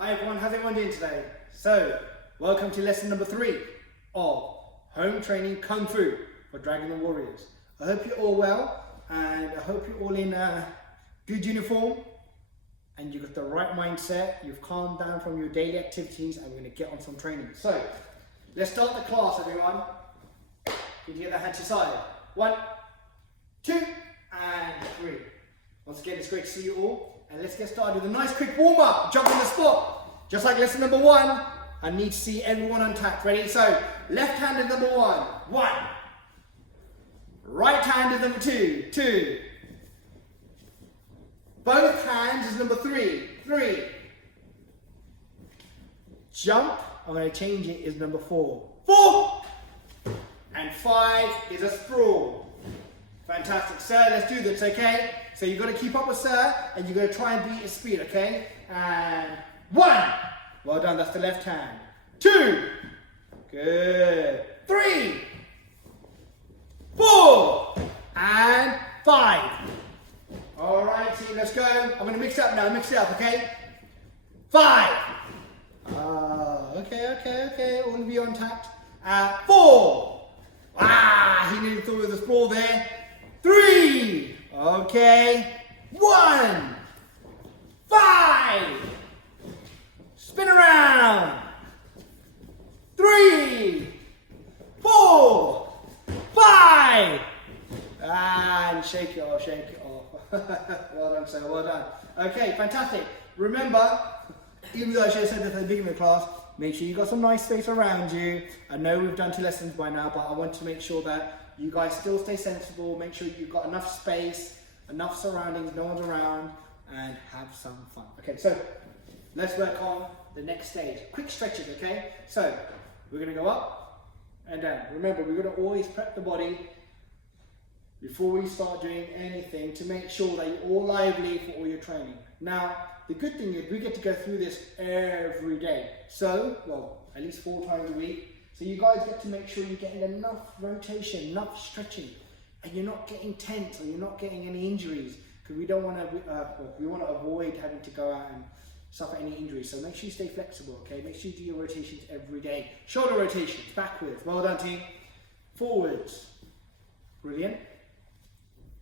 Hi everyone, how's everyone doing today? So, welcome to lesson number 3 of Home Training Kung Fu for Dragon and Warriors. I hope you're all well, and I hope you're all in a good uniform, and you've got the right mindset, you've calmed down from your daily activities, and we're going to get on some training. So, let's start the class everyone. Can you get that hand to side? 1, 2, and 3. Once again, it's great to see you all. And let's get started with a nice quick warm up. Jump on the spot. Just like lesson number 1, I need to see everyone on tap. Ready? So, left hand is number 1. 1. Right hand is number 2. 2. Both hands is number 3. 3. Jump, I'm going to change it, is number 4. 4. And 5 is a sprawl. Fantastic. Sir, let's do this, okay? So you've got to keep up with Sir, and you've got to try and beat his speed, okay? And 1. Well done, that's the left hand. 2. Good. 3. 4. And 5. All right, team, let's go. I'm going to mix it up now. Mix it up, okay? 5. Okay. All of you on tapped. 4. He nearly thought it was a sprawl there. 3. Okay. 1. 5. Spin around. 3. 4. 5. And shake it off, shake it off. Well done, sir, well done. Okay, fantastic. Remember, even though I should have said this at the beginning of the class, make sure you've got some nice space around you. I know we've done 2 lessons by now, but I want to make sure that you guys still stay sensible. Make sure you've got enough space, enough surroundings, no one's around, and have some fun. Okay, so let's work on the next stage. Quick stretches, okay? So we're going to go up and down. Remember, we're going to always prep the body before we start doing anything to make sure that you're all lively for all your training. Now, the good thing is we get to go through this every day. So, well, at least 4 times a week. So you guys get to make sure you're getting enough rotation, enough stretching, and you're not getting tense or you're not getting any injuries, because we don't want to. We want to avoid having to go out and suffer any injuries. So make sure you stay flexible. Okay, make sure you do your rotations every day. Shoulder rotations, backwards. Well done, team. Forwards. Brilliant.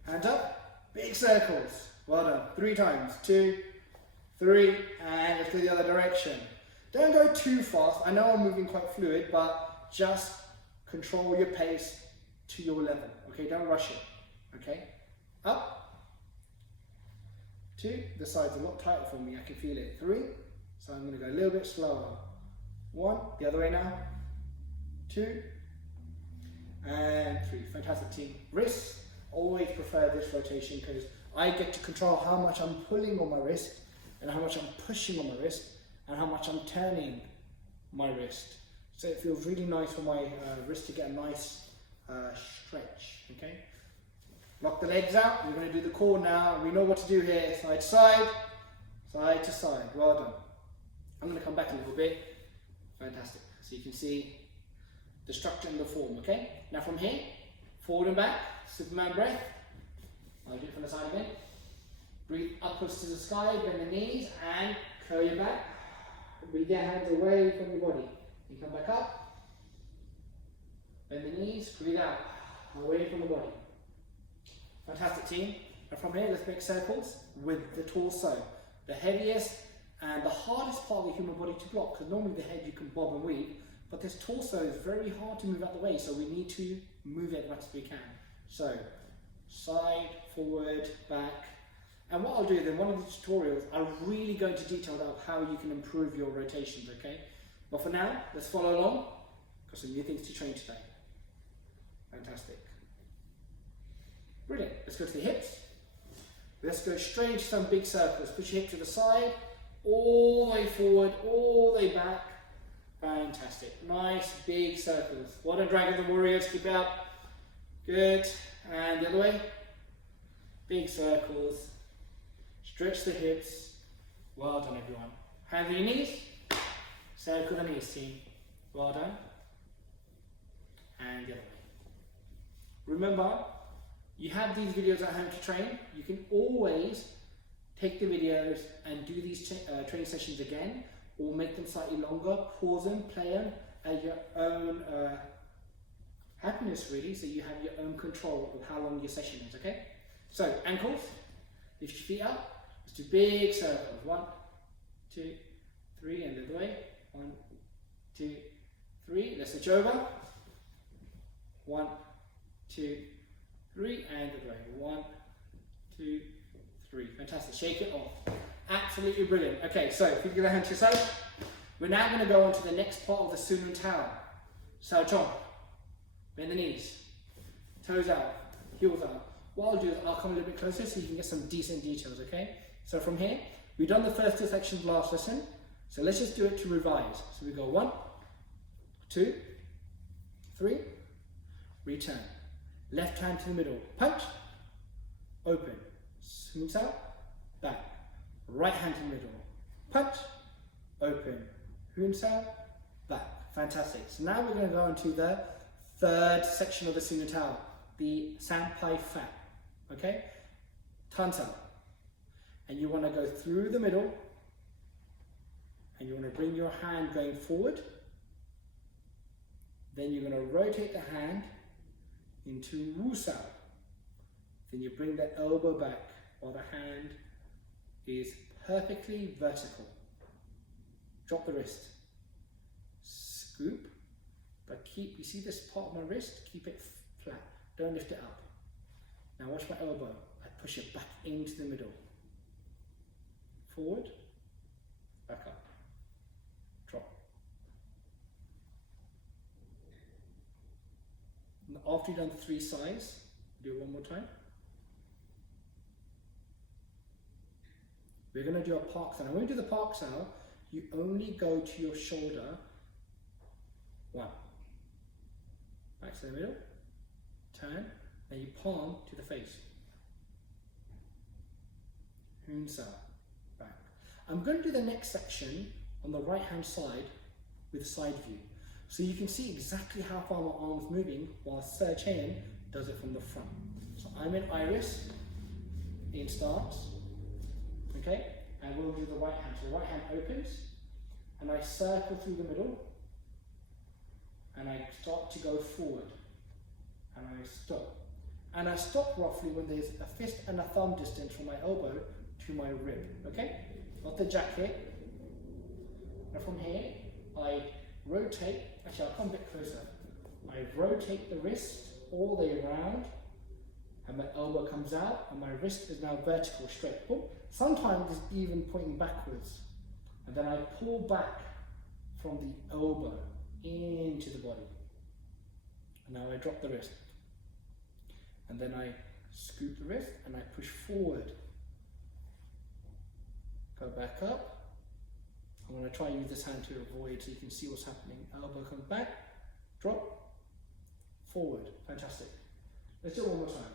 Hands up. Big circles. Well done. 3 times. 2, 3, and let's go the other direction. Don't go too fast. I know I'm moving quite fluid, but just control your pace to your level. Okay, don't rush it. Okay, up. 2. The side's a lot tighter for me. I can feel it. 3. So I'm going to go a little bit slower. 1. The other way now. 2. And 3. Fantastic, team. Wrists. Always prefer this rotation because I get to control how much I'm pulling on my wrist and how much I'm pushing on my wrist and how much I'm turning my wrist. So it feels really nice for my wrist to get a nice stretch, okay? Lock the legs out. We're going to do the core now. We know what to do here. Side to side, side to side. Well done. I'm going to come back a little bit. Fantastic. So you can see the structure and the form, okay? Now from here, forward and back, Superman breath. I'll do it from the side again. Breathe upwards to the sky, bend the knees and curl your back. Breathe your hands away from your body. You come back up, bend the knees, breathe out, away from the body. Fantastic, team. And from here, let's make circles with the torso. The heaviest and the hardest part of the human body to block, because normally the head you can bob and weave, but this torso is very hard to move out the way, so we need to move it as much as we can. So, side, forward, back. And what I'll do then, one of the tutorials, I'll really go into detail about how you can improve your rotations, okay? But for now, let's follow along. Got some new things to train today. Fantastic. Brilliant. Let's go to the hips. Let's go straight into some big circles. Push your hip to the side, all the way forward, all the way back. Fantastic. Nice big circles. Well done, Dragon and Warriors. Keep it up. Good. And the other way. Big circles. Stretch the hips. Well done, everyone. Hands on your knees. Circle the knees, team. Well done. And the other way. Remember, you have these videos at home to train. You can always take the videos and do these training sessions again, or make them slightly longer. Pause them, play them at your own happiness really, so you have your own control of how long your session is, okay? So, ankles, lift your feet up, let's do big circles. 1, 2, 3, and the other way. 1, 2, 3, let's switch over. 1, 2, 3, and the other way. 1, 2, 3, fantastic, shake it off. Absolutely brilliant. Okay, so if you give a hand to yourself, we're now going to go on to the next part of the Sun Woo Tao. Sao Chong. Bend the knees, toes out, heels out. What I'll do is I'll come a little bit closer so you can get some decent details, okay? So from here, we've done the first 2 sections last lesson, so let's just do it to revise. So we go 1, 2, 3, return. Left hand to the middle, punch, open, smooth out, back. Right hand to the middle, punch, open, Hun Sao, back. Fantastic. So now we're going to go on to the 3rd section of the Sun Woo Tao, the Sampai Fat, okay? Tan Sao. And you want to go through the middle, and you want to bring your hand going forward. Then you're going to rotate the hand into Wu Sao. Then you bring the elbow back while the hand is perfectly vertical. Drop the wrist. Scoop. But keep, you see this part of my wrist? Keep it flat. Don't lift it up. Now watch my elbow. I push it back into the middle. Forward. Back up. Drop. And after you've done the 3 sides, do it one more time. We're going to do a park sao. When we do the park sao, you only go to your shoulder. 1. Back to the middle, turn, and you palm to the face. Hun Sao, back. I'm going to do the next section on the right hand side with side view. So you can see exactly how far my arm's moving while Sir Chaeyoung does it from the front. So I'm in iris, in stance, okay? And we'll do the right hand. So the right hand opens, and I circle through the middle, and I start to go forward, and I stop. And I stop roughly when there's a fist and a thumb distance from my elbow to my rib, okay? Not the jacket. Now from here, I rotate, actually I'll come a bit closer. I rotate the wrist all the way around, and my elbow comes out, and my wrist is now vertical, straight. Boom. Sometimes it's even pointing backwards. And then I pull back from the elbow into the body. And now I drop the wrist. And then I scoop the wrist and I push forward. Go back up. I'm going to try and use this hand to avoid so you can see what's happening. Elbow comes back, drop, forward. Fantastic. Let's do it one more time.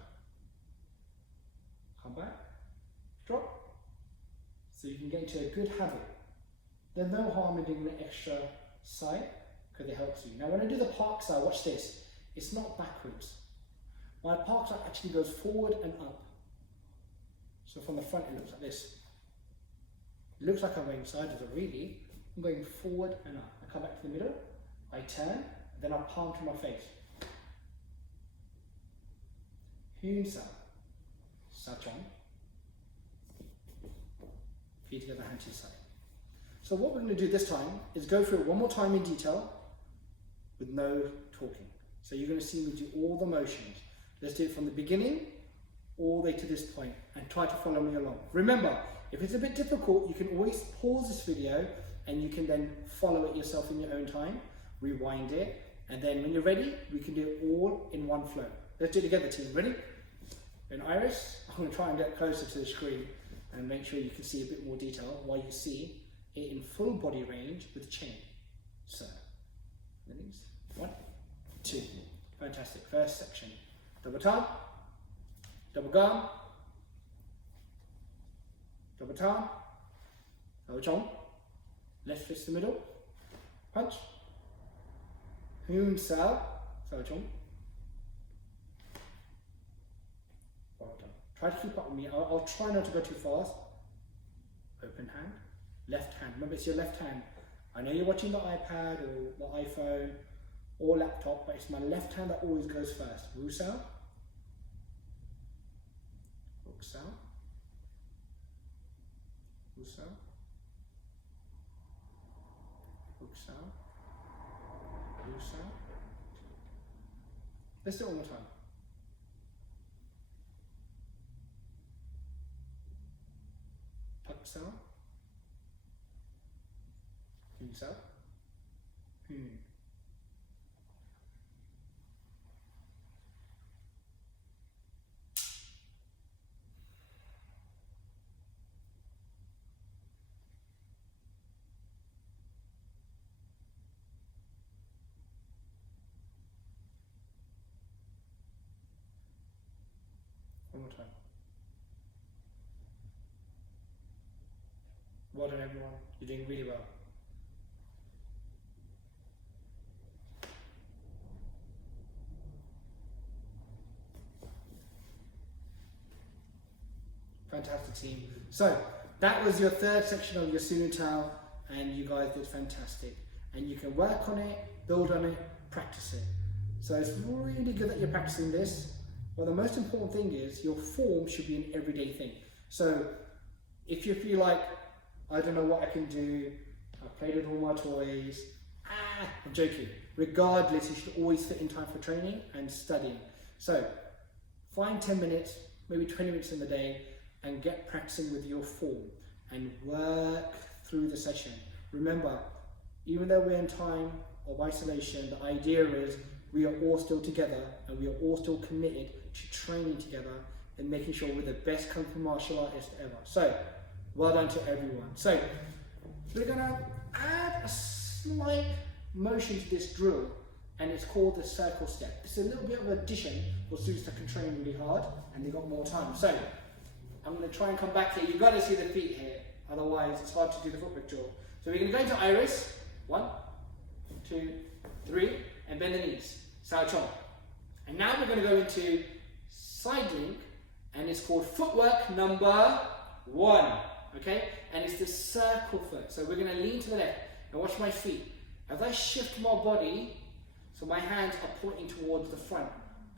Come back, drop. So you can get into a good habit. There's no harm in doing the extra side because it helps you. Now when I do the park sao, watch this. It's not backwards. My park sao actually goes forward and up. So from the front it looks like this. It looks like I'm going sideways, but really I'm going forward and up. I come back to the middle, I turn, then I palm to my face. Hun Sao, Sao Chong. Feet together, hand to your side. So what we're going to do this time is go through it one more time in detail with no talking. So you're going to see me do all the motions. Let's do it from the beginning all the way to this point and try to follow me along. Remember, if it's a bit difficult, you can always pause this video and you can then follow it yourself in your own time, rewind it, and then when you're ready, we can do it all in one flow. Let's do it together, team. Ready? In iris, I'm going to try and get closer to the screen and make sure you can see a bit more detail while you see it in full body range with chain. So, knees. 1, 2. Fantastic. First section. Double tongue, double gum, double tongue, double chong. Left fist to the middle. Punch. Hun Sao, Sao Chong. Well done. Try to keep up with me. I'll try not to go too fast. Open hand. left hand. Remember, it's your left hand. I know you're watching the iPad or the iPhone or laptop, but it's my left hand that always goes first. Wu Sao. Wu Sao. Wu Sao. Wu Sao. Wu Sao. Let's do it one more time. Pak Sao. Hu Sao. One more time. Well done, everyone. You're doing really well. Fantastic, team. So that was your third section of your Sunutao, and you guys did fantastic. And you can work on it, build on it, practice it. So it's really good that you're practicing this. But the most important thing is your form should be an everyday thing. So if you feel like, I don't know what I can do, I've played with all my toys, I'm joking. Regardless, you should always fit in time for training and studying. So find 10 minutes, maybe 20 minutes in the day, and get practicing with your form and work through the session. Remember, even though we're in time of isolation, the idea is we are all still together and we are all still committed to training together and making sure we're the best Kung Fu martial artists ever. So, well done to everyone. So, we're gonna add a slight motion to this drill, and it's called the circle step. It's a little bit of addition for students that can train really hard and they've got more time. So, I'm gonna try and come back here. You've got to see the feet here, otherwise it's hard to do the footwork drill. So we're gonna go into iris. 1, 2, 3, and bend the knees. Sao Chong. And now we're gonna go into side link, and it's called footwork number 1. Okay? And it's the circle foot. So we're gonna lean to the left and watch my feet. As I shift my body, so my hands are pointing towards the front,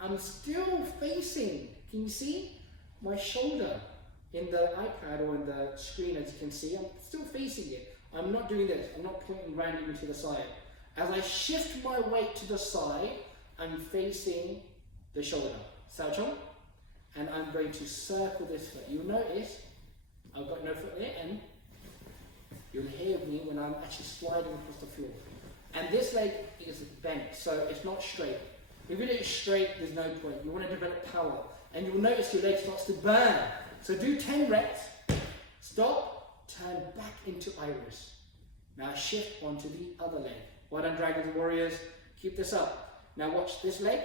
I'm still facing, can you see? My shoulder in the iPad or in the screen, as you can see, I'm still facing it. I'm not doing this, I'm not pointing randomly to the side. As I shift my weight to the side, I'm facing the shoulder. Sao Chong. And I'm going to circle this foot. You'll notice I've got no foot there, and you'll hear me when I'm actually sliding across the floor. And this leg is bent, so it's not straight. If you do it straight, there's no point. You want to develop power. And you'll notice your leg starts to burn. So do 10 reps, stop, turn back into iris. Now shift onto the other leg. Well done, Dragons and Warriors. Keep this up. Now watch this leg.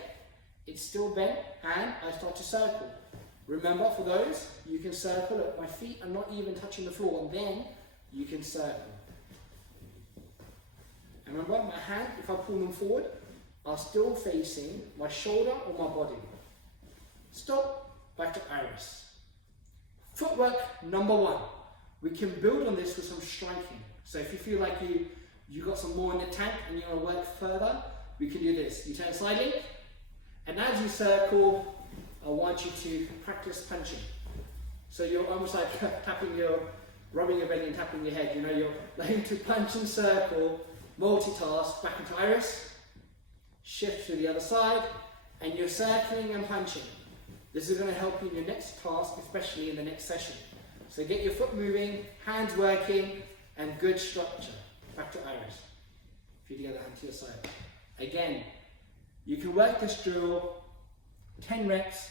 It's still bent, and I start to circle. Remember, for those, you can circle. Look, my feet are not even touching the floor, and then you can circle. And remember, my hand, if I pull them forward, are still facing my shoulder or my body. Stop, back to iris. Footwork number 1. We can build on this with some striking. So if you feel like you got some more in the tank and you want to work further, we can do this. You turn slightly, and as you circle, I want you to practice punching. So you're almost like rubbing your belly and tapping your head. You know, you're learning to punch and circle, multitask, back into iris, shift to the other side, and you're circling and punching. This is going to help you in your next task, especially in the next session. So get your foot moving, hands working, and good structure. Back to iris. Feet together, hand to your side. Again, you can work this drill 10 reps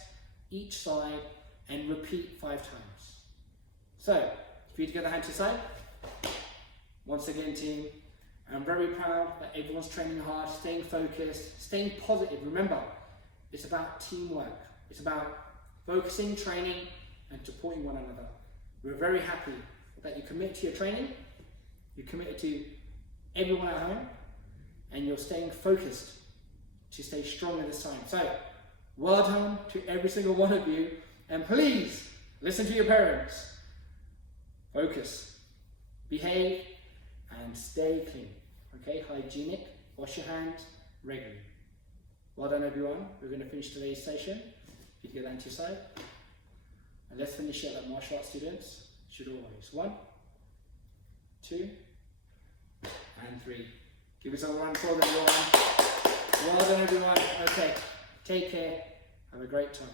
each side and repeat 5 times. So, feet together, hand to your side. Once again, team, I'm very proud that everyone's training hard, staying focused, staying positive. Remember, it's about teamwork. It's about focusing, training, and supporting one another. We're very happy that you commit to your training, you're committed to everyone at home, and you're staying focused to stay strong in this time. So, well done to every single one of you, and please listen to your parents. Focus. behave, and stay clean. Okay, hygienic, wash your hands regularly. Well done everyone. We're going to finish today's session. You can get that to your side. And let's finish it like martial arts students should always. 1, 2, and 3. Give yourself a round of applause everyone. Well done everyone. Okay, take care. Have a great time.